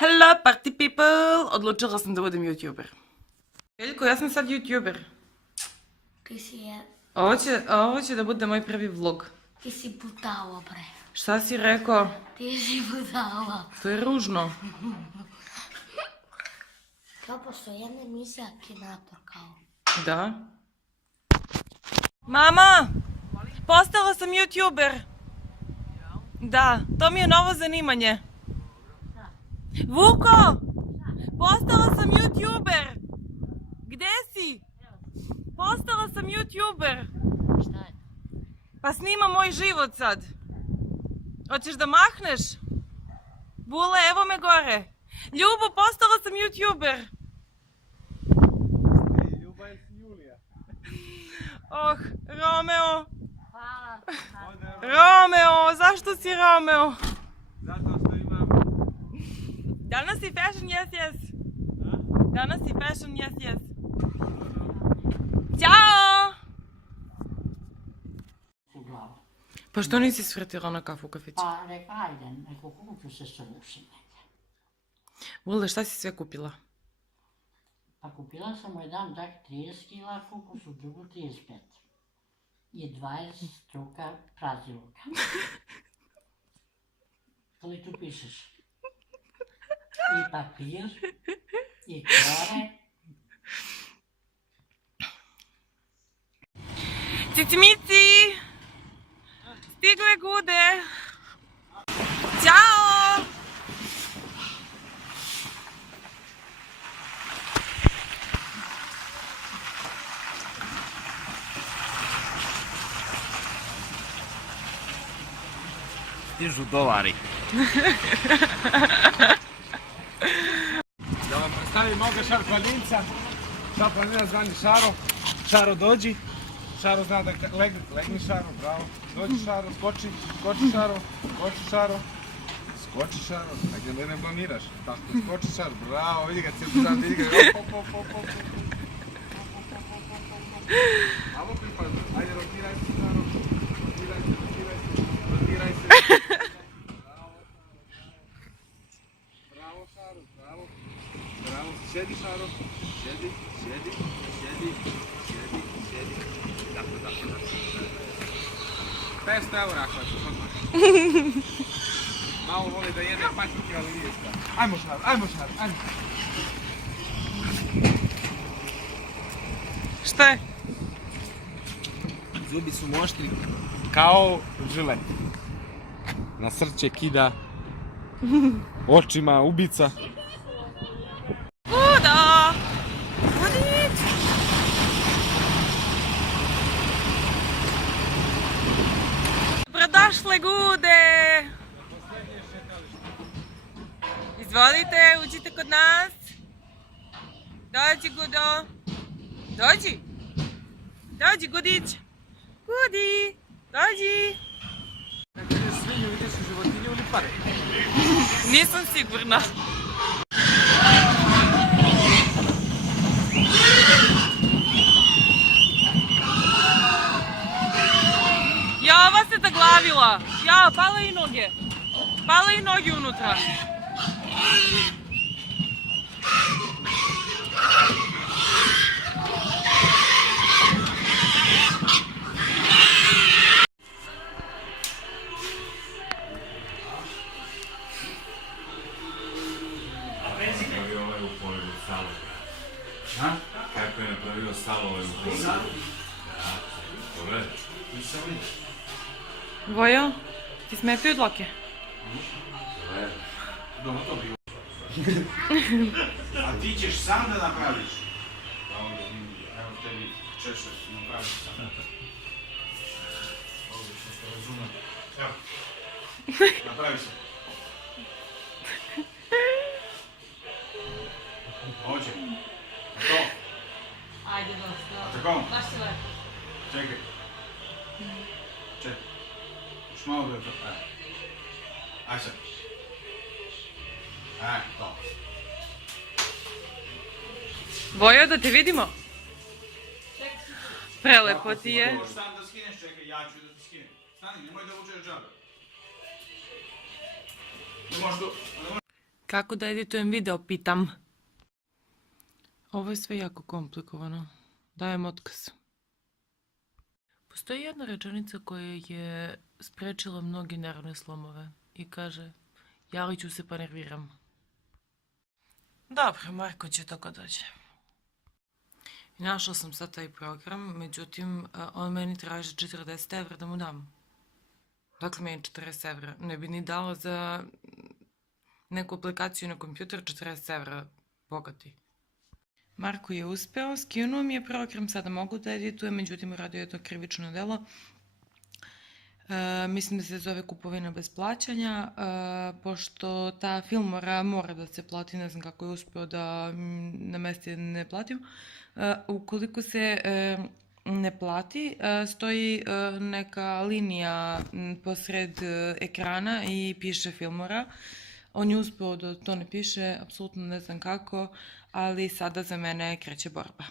Hello party people! Odlučila sam da budem youtuber. Veljko, ja sam sad youtuber. Ti si je... Ovo će da bude moj prvi vlog. Ti si budala, bre. Šta si rekao? Ti si budala. To je ružno. Kao postoji jedna emisija Akinator, kao. Da. Mama! Postala sam youtuber. Da, to mi je novo zanimanje. Vuko! Postala sam youtuber! Gde si? Postala sam youtuber! Šta je? Pa snimam moj život sad. Hoćeš da mahneš? Bule, evo me gore. Ljubo, postala sam youtuber! Ljuba ili si Julija? Oh, Romeo! Hvala. Romeo, zašto si Romeo? Zato što imam... Danas si fashion, yes. Danas si fashion, yes. Ćao! U glavu. Pa što nisi svrtila na kafu u kafiću? Pa rekla, ajde, neko kupu se sruši negdje. Vulde, šta si sve kupila? Pa kupila sam u jedan dak 30 kila kukus, u drugu 35. I 20 struka praziluka. Koji tu pišeš? I papir, i kore. Cicimici! Stigle gude! Ćao! Stižu dolari. Da vam predstavim ovoga šarplaninca. Šarplanina zvani Šaro. Šaro dođi. Šaro zna da legni Šaro, bravo. Dođi Šaro, skoči Šaro, skoči Šaro. Skoči Šaro, dakle ne blamiraš. Tako, skoči Šaro, bravo, vidi ga cijeli dan, vidi ga. Op. Malo pripadno, ajde rotiraj se Šaro. Rotiraj se. Bravo Šaro, bravo. Bravo, sjedi Šaro, sjedi. Tako. 500 eura ako je to odmah. Malo voli da jede patike, ali nije šta. Ajmo Šaro. Šta je? Zubi su moštri kao žilet. Na srce kida. Očima ubica. Guda! Gudić! Dobrodošle gude! Izvolite, uđite kod nas. Dođi Gudo. Dođi Gudić. Gudi, dođi. Kad vidiš svinju, vidiš životinju ili pare? Nisam sigurna. Ja, ova se zaglavila. Ja, pale i noge unutra. Kako je napravio salove u Poli? Da, pogledaj. Vojo, ti smetaju dlake? Dobro to bilo. A ti ćeš sam da napraviš? Evo tebi češeš, napraviš sam. Ovdje što se razume. Evo. Napravi se. Hoće. To. Ajde, dosta. A tako? Baš si lepo. Čekaj. Još malo da je to. Aj sad. To. Vojo, da te vidimo? Prelepo ti je. Možeš sam da skineš, čekaj, ja ću da ti skinem. Stani, nemoj da vučeš džabe. Ne možeš tu. Kako da editujem video, pitam. Ovo je sve jako komplikovano. Dajem otkaz. Postoji jedna rečenica koja je sprečila mnogi nervne slomove i kaže: javit ću se pa nerviram. Dobro, Marko će to kad dođe. I našla sam sad taj program, međutim, on meni traži 40 evra da mu dam. Dakle, meni 40 evra. Ne bi ni dala za neku aplikaciju na kompjuter 40 evra, bogati. Marko je uspeo, skinuo mi je program, sada mogu da editujem, međutim uradio je to krivično delo. Mislim da se zove kupovina bez plaćanja, pošto ta Filmora mora da se plati, ne znam kako je uspeo da namesti da ne platim. Ukoliko se ne plati, stoji neka linija posred ekrana i piše Filmora. On je uspeo da to ne piše, apsolutno ne znam kako, ali sada za mene kreće borba.